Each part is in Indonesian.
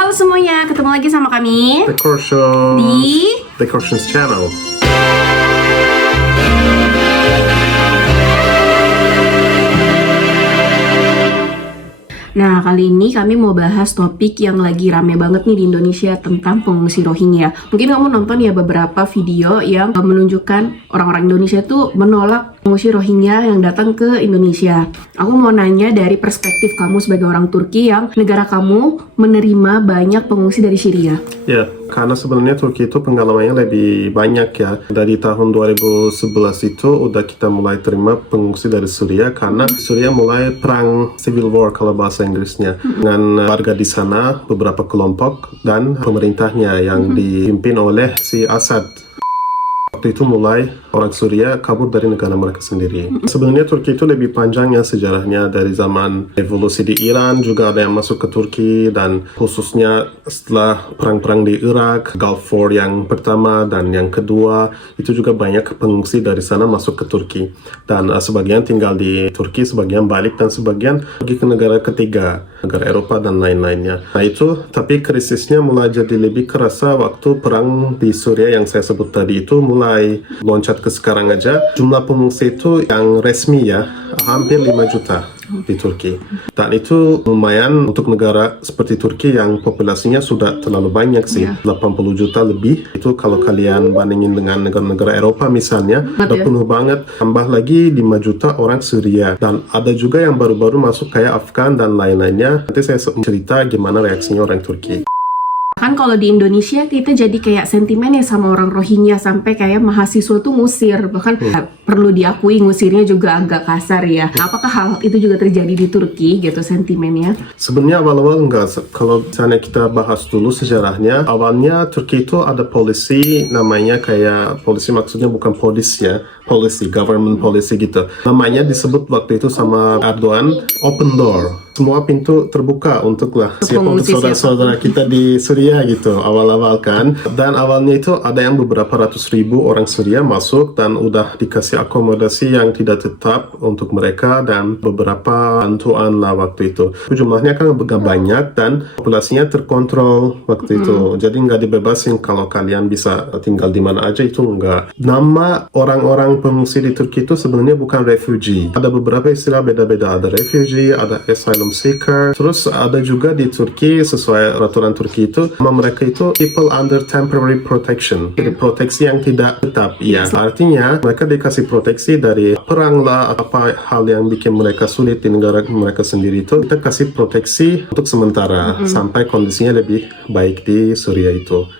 Halo semuanya, ketemu lagi sama kami di Decorations Channel. Nah, kali ini kami mau bahas topik yang lagi rame banget nih di Indonesia tentang pengungsi Rohingya. Mungkin kamu nonton ya beberapa video yang menunjukkan orang-orang Indonesia tuh menolak pengungsi Rohingya yang datang ke Indonesia. Aku mau nanya dari perspektif kamu sebagai orang Turki yang negara kamu menerima banyak pengungsi dari Syria. Ya, karena sebenarnya Turki itu pengalamannya lebih banyak ya. Dari tahun 2011 itu udah kita mulai terima pengungsi dari Suriah karena Suriah mulai perang civil war kalau bahasa Inggrisnya dengan warga di sana, beberapa kelompok dan pemerintahnya yang dipimpin oleh si Assad. Waktu itu mulai orang Suriah kabur dari negara mereka sendiri. Sebenarnya Turki itu lebih panjang ya sejarahnya, dari zaman revolusi di Iran juga ada yang masuk ke Turki, dan khususnya setelah perang-perang di Irak, Gulf War yang pertama dan yang kedua, itu juga banyak pengungsi dari sana masuk ke Turki. Dan sebagian tinggal di Turki, sebagian balik, dan sebagian pergi ke negara ketiga, negara Eropa dan lain-lainnya. Nah itu, tapi krisisnya mulai jadi lebih kerasa waktu perang di Suriah yang saya sebut tadi itu mulai loncat ke sekarang aja. Jumlah pengungsi itu yang resmi ya hampir 5 juta di Turki, dan itu lumayan untuk negara seperti Turki yang populasinya sudah terlalu banyak sih, 80 juta lebih. Itu kalau kalian bandingin dengan negara-negara Eropa misalnya, udah penuh banget. Tambah lagi 5 juta orang Syria, dan ada juga yang baru-baru masuk kayak Afgan dan lain-lainnya. Nanti saya cerita gimana reaksinya orang Turki. Kan kalau di Indonesia kita jadi kayak sentimen ya sama orang Rohingya, sampai kayak mahasiswa tuh ngusir, bahkan perlu diakui ngusirnya juga agak kasar ya. Apakah hal itu juga terjadi di Turki gitu sentimennya? Sebenarnya awal-awal enggak. Kalau misalnya kita bahas dulu sejarahnya, awalnya Turki itu ada polisi namanya kayak, polisi maksudnya bukan polis ya, policy, government policy gitu. Namanya disebut waktu itu sama Erdogan, open door. Semua pintu terbuka untuklah siapapun saudara-saudara kita di Suriah gitu, awal-awal kan. Dan awalnya itu ada yang beberapa ratus ribu orang Suriah masuk dan udah dikasih akomodasi yang tidak tetap untuk mereka dan beberapa bantuan lah waktu itu. Jumlahnya kan gak banyak dan populasinya terkontrol waktu itu. Jadi nggak dibebasin kalau kalian bisa tinggal di mana aja, itu enggak. Nama orang-orang pengungsi di Turki itu sebenarnya bukan refugee. Ada beberapa istilah beda-beda. Ada refugee, ada asylum seeker. Terus ada juga di Turki, sesuai peraturan Turki itu, nama mereka itu people under temporary protection. Jadi proteksi yang tidak tetap. Ya, artinya mereka dikasih proteksi dari perang lah, apa hal yang bikin mereka sulit di negara mereka sendiri itu, kita kasih proteksi untuk sementara sampai kondisinya lebih baik di Suriah itu.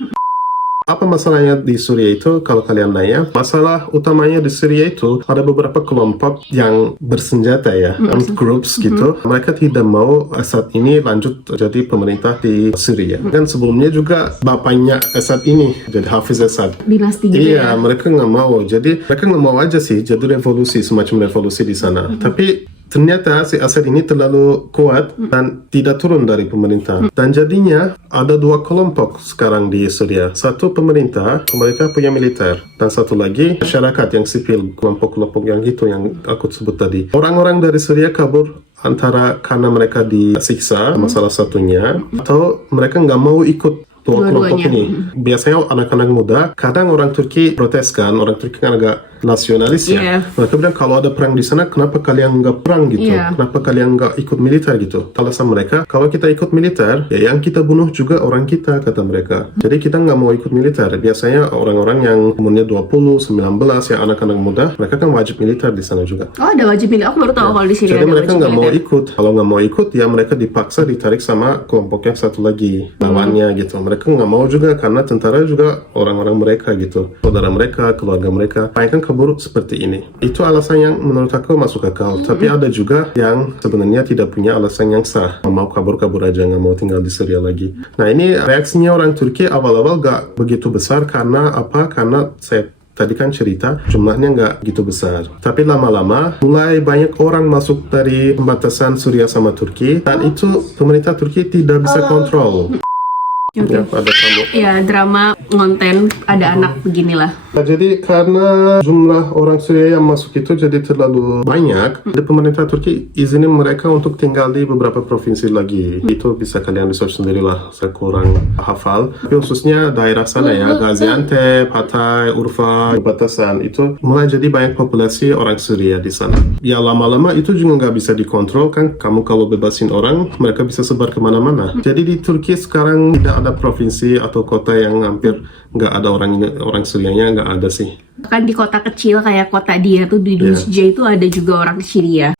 Apa masalahnya di Suriah itu? Kalau kalian nanya, masalah utamanya di Suriah itu ada beberapa kelompok yang bersenjata ya, armed groups gitu. Mereka tidak mau Assad ini lanjut jadi pemerintah di Suriah. Kan sebelumnya juga bapaknya Assad ini jadi Hafiz Assad. Dinasti gitu ya. Mereka nggak mau. Jadi mereka nggak mau aja sih jadi revolusi, semacam revolusi di sana. Tapi ternyata si Assad ini terlalu kuat dan tidak turun dari pemerintah. Dan jadinya ada dua kelompok sekarang di Suriah. Satu pemerintah punya militer. Dan satu lagi masyarakat yang sipil, kelompok-kelompok yang itu yang aku sebut tadi. Orang-orang dari Suriah kabur antara karena mereka disiksa, salah satunya, atau mereka nggak mau ikut kelompok ini. Biasanya anak-anak muda, kadang orang Turki protes kan, orang Turki kan agak nasionalis ya. Mereka bilang kalau ada perang di sana, kenapa kalian nggak perang gitu? Kenapa kalian nggak ikut militer gitu? Alasan mereka, kalau kita ikut militer, ya yang kita bunuh juga orang kita, kata mereka. Jadi kita nggak mau ikut militer. Biasanya orang-orang yang umurnya 20, 19, yang anak-anak muda, mereka kan wajib militer di sana juga. Oh, ada wajib militer. Aku baru tahu kalau di sini Jadi ada mereka nggak mau militer. ikut. Kalau nggak mau ikut, ya mereka dipaksa ditarik sama kelompok yang satu lagi, lawannya gitu. Mereka nggak mau juga karena tentara juga orang-orang mereka gitu, saudara mereka, keluarga mereka. Bayangkan kabur seperti ini. Itu alasan yang menurut aku masuk akal. Tapi ada juga yang sebenarnya tidak punya alasan yang sah. Mau kabur-kabur aja, nggak mau tinggal di Syria lagi. Nah ini reaksinya orang Turki awal-awal gak begitu besar karena apa? Karena saya tadi kan cerita jumlahnya nggak gitu besar. Tapi lama-lama mulai banyak orang masuk dari pembatasan Suriah sama Turki, dan itu pemerintah Turki tidak bisa kontrol. Ya, ada tamu. Ya, drama konten ada anak beginilah. Nah, jadi karena jumlah orang Syria yang masuk itu jadi terlalu banyak, jadi pemerintah Turki izinin mereka untuk tinggal di beberapa provinsi lagi. Itu bisa kalian research sendirilah, saya kurang hafal. Tapi khususnya daerah sana ya, Gaziantep, Hatay, Urfa, perbatasan itu mulai jadi banyak populasi orang Syria di sana. Ya lama-lama itu juga nggak bisa dikontrol kan, kamu kalau bebasin orang, mereka bisa sebar kemana-mana. Jadi di Turki sekarang tidak ada provinsi atau kota yang hampir nggak ada orang Syrianya, nggak ada sih. Kan di kota kecil kayak kota dia tuh di Düzce itu ada juga orang Syria.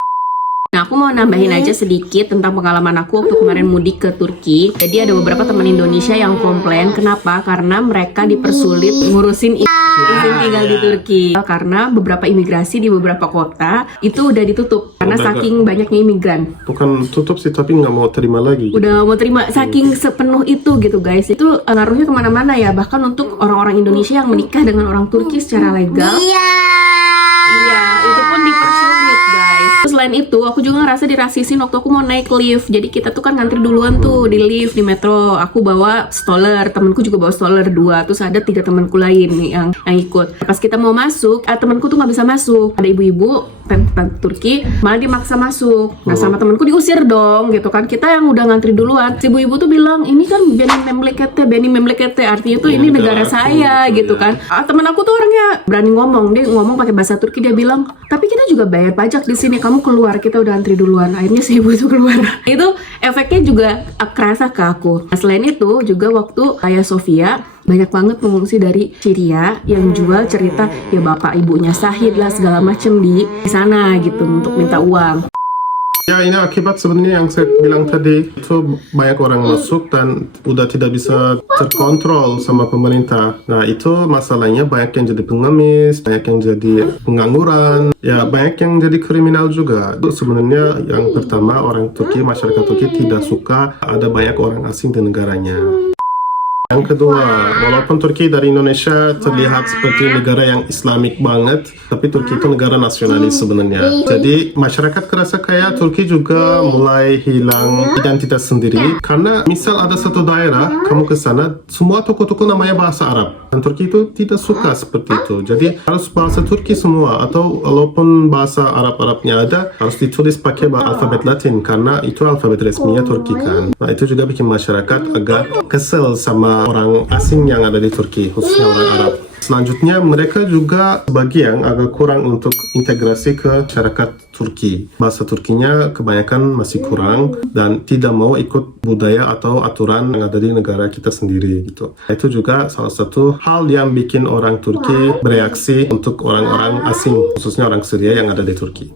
Nah, aku mau nambahin aja sedikit tentang pengalaman aku waktu kemarin mudik ke Turki. Jadi ada beberapa teman Indonesia yang komplain, kenapa? Karena mereka dipersulit ngurusin izin tinggal di Turki. Karena beberapa imigrasi di beberapa kota itu udah ditutup karena saking banyaknya imigran. Bukan tutup sih, tapi nggak mau terima lagi. Udah mau terima, saking sepenuh itu gitu guys. Itu ngaruhnya kemana-mana ya. Bahkan untuk orang-orang Indonesia yang menikah dengan orang Turki secara legal. Iya, itu pun dipersulit guys. Selain itu, aku juga ngerasa dirasisin waktu aku mau naik lift. Jadi kita tuh kan ngantri duluan tuh di lift di metro. Aku bawa stroller, temanku juga bawa stroller 2. Terus ada 3 temanku lain nih yang ikut. Pas kita mau masuk, temanku tuh nggak bisa masuk. Ada ibu-ibu Turki malah dimaksa masuk. Nah sama temanku diusir dong gitu kan. Kita yang udah ngantri duluan. Si ibu-ibu tuh bilang ini kan Benim Memlekete, artinya tuh ini negara saya gitu kan. Temen aku tuh orangnya berani ngomong. Dia ngomong pakai bahasa Turki, dia bilang tapi kita juga bayar pajak di sini. Kamu keluar, kita udah antri duluan. Akhirnya si ibu itu keluar. Itu efeknya juga kerasa ke aku. Nah, selain itu juga waktu Hagia Sophia banyak banget pengungsi dari Syria yang jual cerita ya bapak ibunya Syahid lah segala macem di sana gitu untuk minta uang. Ya ini akibat sebenarnya yang saya bilang tadi, itu banyak orang masuk dan udah tidak bisa terkontrol sama pemerintah. Nah itu masalahnya, banyak yang jadi pengemis, banyak yang jadi pengangguran, ya banyak yang jadi kriminal juga. Itu sebenarnya yang pertama, orang Turki, masyarakat Turki tidak suka ada banyak orang asing di negaranya. Yang kedua, walaupun Turki dari Indonesia terlihat seperti negara yang Islamik banget, tapi Turki itu negara nasionalis sebenarnya. Jadi masyarakat kerasa kayak Turki juga mulai hilang identitas sendiri. Karena misal ada satu daerah, kamu ke sana, semua toko-toko namanya bahasa Arab. Dan Turki itu tidak suka seperti itu. Jadi harus bahasa Turki semua, atau walaupun bahasa Arab-Arabnya ada, harus ditulis pakai alfabet Latin, karena itu alfabet resminya Turki kan. Nah itu juga bikin masyarakat agak kesel sama orang asing yang ada di Turki, khususnya orang Arab. Selanjutnya, mereka juga sebagian agak kurang untuk integrasi ke masyarakat Turki. Bahasa Turkinya kebanyakan masih kurang dan tidak mau ikut budaya atau aturan yang ada di negara kita sendiri gitu. Itu juga salah satu hal yang bikin orang Turki bereaksi untuk orang-orang asing, khususnya orang Syria yang ada di Turki.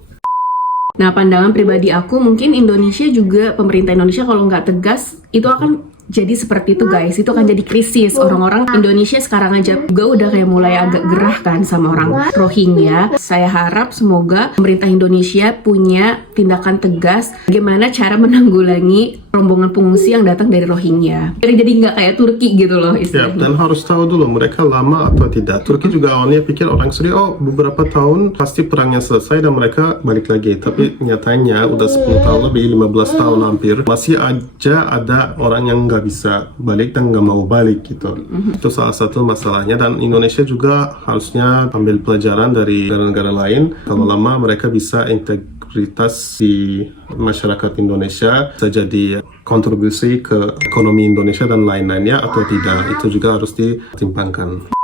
Nah, pandangan pribadi aku, mungkin Indonesia juga, pemerintah Indonesia kalau nggak tegas, itu akan jadi seperti itu guys, itu akan jadi krisis. Orang-orang Indonesia sekarang aja juga udah kayak mulai agak gerah kan sama orang Rohingya. Saya harap semoga pemerintah Indonesia punya tindakan tegas bagaimana cara menanggulangi rombongan pengungsi yang datang dari Rohingya. Jadi nggak kayak Turki gitu loh istilahnya. Ya, dan harus tahu dulu mereka lama atau tidak. Turki juga awalnya pikir orang Syria, oh beberapa tahun pasti perangnya selesai dan mereka balik lagi. Tapi nyatanya udah 10 tahun lebih, 15 tahun hampir, masih aja ada orang yang nggak bisa balik dan nggak mau balik gitu. Itu salah satu masalahnya, dan Indonesia juga harusnya ambil pelajaran dari negara-negara lain. Kalau lama mereka bisa integritas di masyarakat Indonesia, bisa jadi kontribusi ke ekonomi Indonesia dan lain-lainnya atau tidak. Itu juga harus ditimbangkan.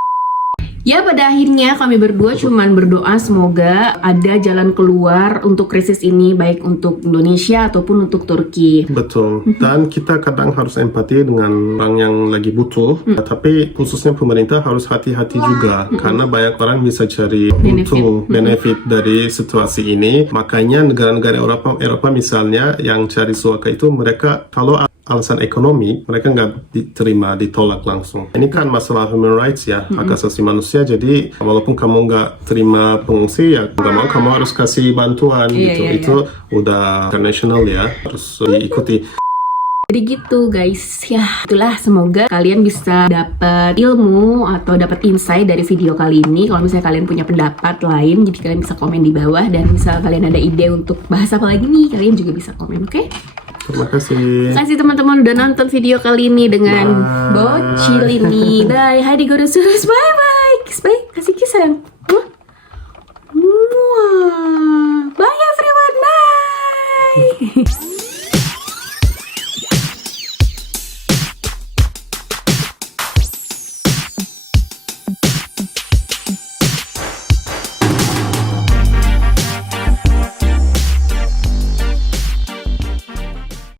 Ya, pada akhirnya kami berdua cuman berdoa semoga ada jalan keluar untuk krisis ini, baik untuk Indonesia ataupun untuk Turki. Betul, dan kita kadang harus empati dengan orang yang lagi butuh, tapi khususnya pemerintah harus hati-hati juga, karena banyak orang bisa cari untung, benefit dari situasi ini. Makanya negara-negara Eropa misalnya yang cari suaka itu, mereka kalau alasan ekonomi, mereka nggak diterima, ditolak langsung. Ini kan masalah human rights ya, hak asasi manusia. Jadi walaupun kamu nggak terima pengungsi, ya nggak mau, kamu harus kasih bantuan gitu. Itu udah international ya, harus diikuti. Jadi gitu guys, ya itulah, semoga kalian bisa dapat ilmu atau dapat insight dari video kali ini. Kalau misalnya kalian punya pendapat lain, jadi kalian bisa komen di bawah, dan misal kalian ada ide untuk bahas apa lagi nih, kalian juga bisa komen, oke? Terima kasih. Terima kasih teman-teman udah nonton video kali ini dengan Bye. bocil ini. Bye. Hai Digoresurus. Bye bye. Kiss bye. Kasih kiss sayang. Muah.